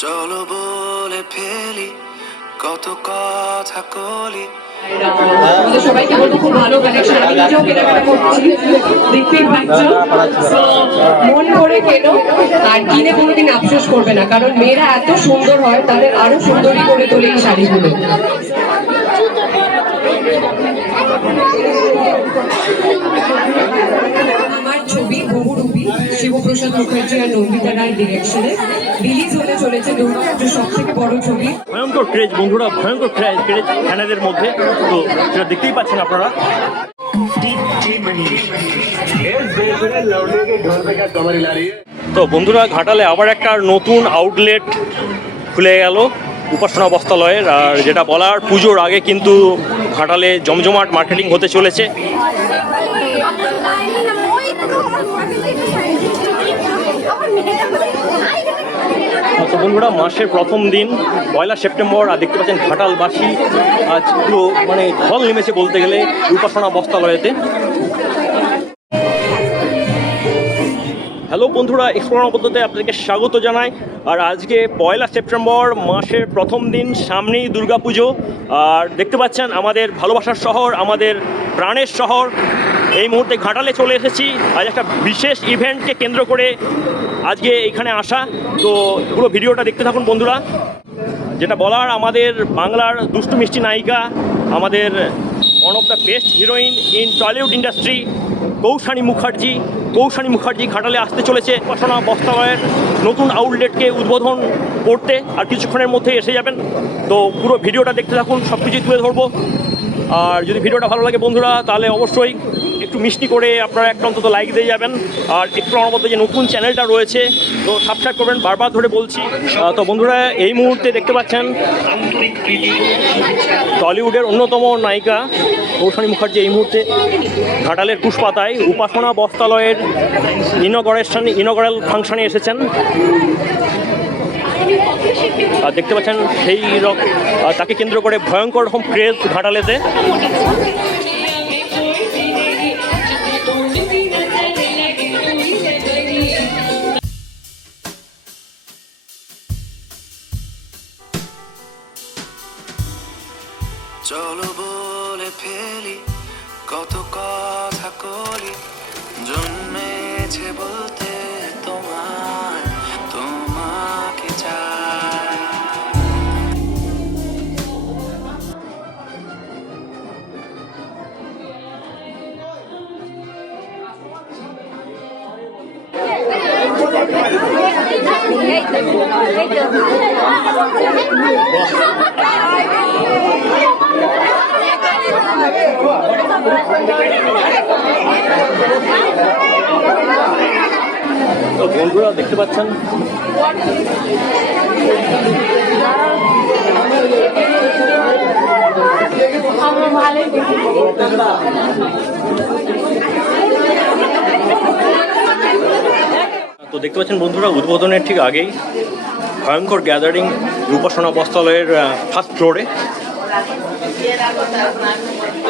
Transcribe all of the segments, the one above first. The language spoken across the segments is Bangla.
চলো বলে ফেলি, কত কথা কলি। মন ভরে কেনো, আর কিনে কোনোদিন আফসোস করবে না, কারণ মেয়েরা এত সুন্দর হয়, তাদের আরও সুন্দরী করে তোলে এই শাড়িগুলো। আমার ছবি বহুরূপী শিবপ্রসাদ মুখার্জি আর নন্দিতা রায় ডিরেকশনে রিলিজ হতে চলেছে দুর্গাপুজোর সব থেকে বড় ছবি। ভয়ঙ্কর ক্রেজ বন্ধুরা, ভয়ঙ্কর ক্রেজ ক্রেজ মধ্যে। তো সেটা দেখতেই পাচ্ছেন আপনারা। তো বন্ধুরা, ঘাটালে আবার একটা নতুন আউটলেট খুলে গেল, উপাসনা বস্ত্রালয়ের। আর যেটা বলার, পুজোর আগে কিন্তু ঘাটালে জমজমাট মার্কেটিং হতে চলেছে। তো বন্ধুরা, মাসের প্রথম দিন, পয়লা সেপ্টেম্বর, আর দেখতে পাচ্ছেন ঘাটালবাসী আজ পুরো মানে ঢল নেমেছে বলতে গেলে উপাসনা বস্ত্রালয়েতে। হ্যালো বন্ধুরা এক্সপ্লোর পদ্ধতিতে আপনাদেরকে স্বাগত জানাই। আর আজকে পয়লা সেপ্টেম্বর মাসের প্রথম দিন, সামনেই দুর্গাপুজো। আর দেখতে পাচ্ছেন আমাদের ভালোবাসার শহর, আমাদের প্রাণের শহর। এই মুহূর্তে ঘাটালে চলে এসেছি। আজ একটা বিশেষ ইভেন্টকে কেন্দ্র করে আজকে এখানে আসা। তো পুরো ভিডিওটা দেখতে থাকুন বন্ধুরা। যেটা বলার, আমাদের বাংলার দুষ্টু মিষ্টি নায়িকা, আমাদের one of the best heroine in Tollywood industry Koushani Mukherjee, Koushani Mukherjee ঘাটালে আসতে চলেছে। উপাসনা বস্ত্রালয়ের নতুন আউটলেটকে উদ্বোধন করতে আর কিছুক্ষণের মধ্যে এসে যাবেন। তো পুরো ভিডিওটা দেখতে থাকুন সব কিছুই তুলে ধরবো। আর যদি ভিডিওটা ভালো লাগে বন্ধুরা, তাহলে অবশ্যই একটু মিষ্টি করে আপনারা একটা অন্তত লাইক দিয়ে যাবেন। আর একটু আমার মধ্যে যে নতুন চ্যানেলটা রয়েছে, তো সাবস্ক্রাইব করবেন, বারবার ধরে বলছি। তো বন্ধুরা, এই মুহূর্তে দেখতে পাচ্ছেন টলিউডের অন্যতম নায়িকা কৌশানী মুখার্জি এই মুহূর্তে ঘাটালের পুষ্পাতায় উপাসনা বস্ত্রালয়ের ইনগরেশন ইনগরাল ফাংশনে এসেছেন। আর দেখতে পাচ্ছেন সেই তাকে কেন্দ্র করে ভয়ঙ্কর রকম ক্রেজ ঘাটালেতে। চলো বলে ফেলি কত কথা কলি। জন্মেছে বলতে তোমার তোমাকে চাই। তো বন্ধুরা দেখতে পাচ্ছেন? তো দেখতে পাচ্ছেন বন্ধুরা, উদ্বোধনের ঠিক আগেই ভয়ঙ্কর গ্যাদারিং উপাসনা বস্ত্রালয়ের ফার্স্ট ফ্লোরে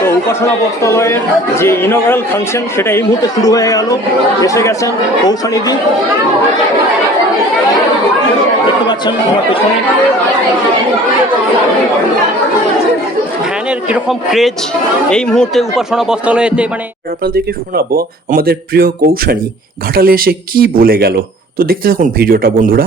তো উপাসনা বস্ত্রালয়ের যে ইনগ্রাল ফাংশন সেটা এই মুহূর্তে শুরু হয়ে গেল। এসে গেছেন কৌশানীদি দেখতে পাচ্ছেন আমার পেছনে। ফ্যানের ক্রেজ এই মুহূর্তে উপাসনা মানে আপনাদেরকে শোনাবো আমাদের প্রিয় কৌশানী, ঘাটালে এসে কি বলে গেল? তো দেখতে থাকুন ভিডিওটা, বন্ধুরা।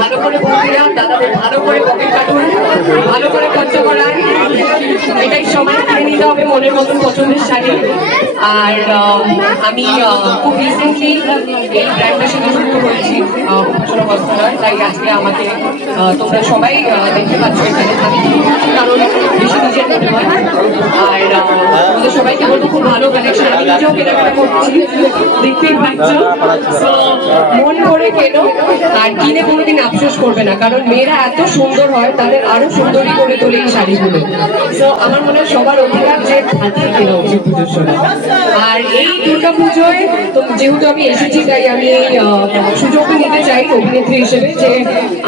ভালো করে বন্ধুরা দাদাদের ভালো করে পকেট কাটুন, ভালো করে খরচ করান। এটাই সবাই কিনে নিতে হবে মনের মতন পছন্দের শাড়ি। আর আমি খুব রিসেন্টলি এই ব্র্যান্ডের সাথে যুক্ত হয়েছি উপাসনা বস্ত্রালয়। তাই আজকে আমাকে তোমরা সবাই দেখতে পাচ্ছ এখানে। আমি কারণ বেশি নিজের মনে হয় আর তোমাদের সবাইকে বলব, খুব ভালো কালেকশন আমি নিজেও কেনাকাটা করছি দেখতেই পাচ্ছ মন ভরে কেনো। আর কিনে কোনোদিন আফসোস করবে না, কারণ মেয়েরা এত সুন্দর হয়, তাদের আরও সুন্দরী করে তোলে এই শাড়িগুলো। তো আমার মনে হয় সবার অধিকার যে হাতে কেনা উচিত পুজোর সময়। আর এই দুর্গা পুজোয় তো যেহেতু আমি এসেছি, তাই আমি সুযোগ নিতে চাই অভিনেত্রী হিসেবে যে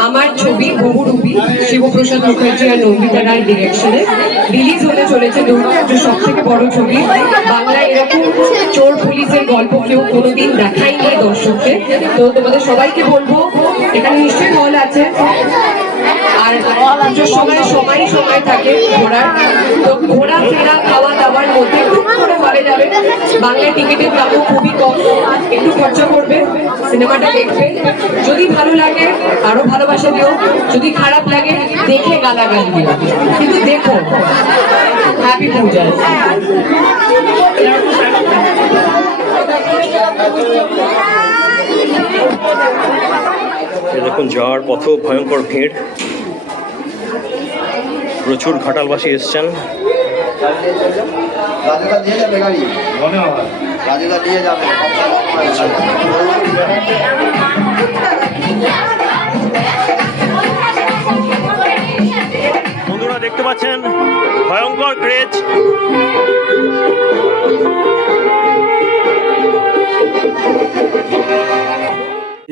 আমার ছবি বহুরূপী শিবপ্রসাদ মুখার্জি আর নন্দিতা রায় ডিরেকশনে রিলিজ হতে চলেছে দুর্গা পুজোর সব থেকে বড় ছবি। বাংলায় এরকম চোর পুলিশের গল্প কেউ কোনোদিন দেখাই দেখায়নি দর্শককে। তো তোমাদের সবাইকে বলব, এখানে নিশ্চয়ই হল আছে। আর পুজোর সময় সবাই সময় থাকে ঘোরার। তো ঘোরা ফেরা খাওয়া দাওয়ার মধ্যে বাংলা টিকিটের দামও খুবই কম, একটু খরচা করবে, সিনেমাটা দেখবে। যদি ভালো লাগে, আরও ভালোবাসা দিও। যদি খারাপ লাগে, দেখে গালাগাল দিও। কিন্তু দেখো হ্যাপি পূজা। দেখুন যাওয়ার পথেও ভয়ঙ্কর ভিড়। প্রচুর ঘাটালবাসী এসছেন। রাজুদা দিয়ে যাবে গাড়ি? রাজুদা দিয়ে যাবে। বন্ধুরা দেখতে পাচ্ছেন? ভয়ঙ্কর ক্রেজ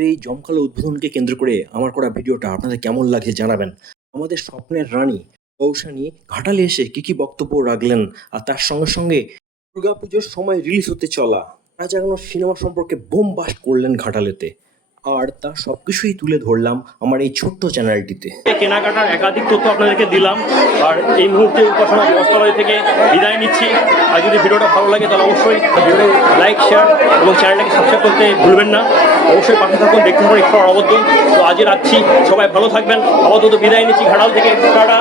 এই জমকালো উদ্বোধনকে কেন্দ্র করে আমার করা ভিডিওটা আপনাদের কেমন লাগছে জানাবেন। আমাদের স্বপ্নের রানী কৌশানী ঘাটালে এসে কি কি বক্তব্য রাখলেন আর তার সঙ্গে সঙ্গে দুর্গাপুজোর সময় রিলিজ হতে চলা রাজাগানো সিনেমা সম্পর্কে বোম বাস্ট করলেন ঘাটালেতে। আর তা সবকিছুই তুলে ধরলাম আমার এই ছোট্ট চ্যানেলটিতে। কেনাকাটার একাধিক তথ্য আপনাদেরকে দিলাম। আর এই মুহূর্তে উপাসনা বস্ত্রালয় থেকে বিদায় নিচ্ছি। আর যদি ভিডিওটা ভালো লাগে তাহলে অবশ্যই লাইক শেয়ার এবং চ্যানেলটাকে সাবস্ক্রাইব করতে ভুলবেন না। অবশ্যই পাশে থাকুন, দেখতে পারেন একটু অবদ্ধ। তো আজকে রাখছি, সবাই ভালো থাকবেন। আপাতত বিদায় নিচ্ছি, ঘাটাল থেকে টাটা।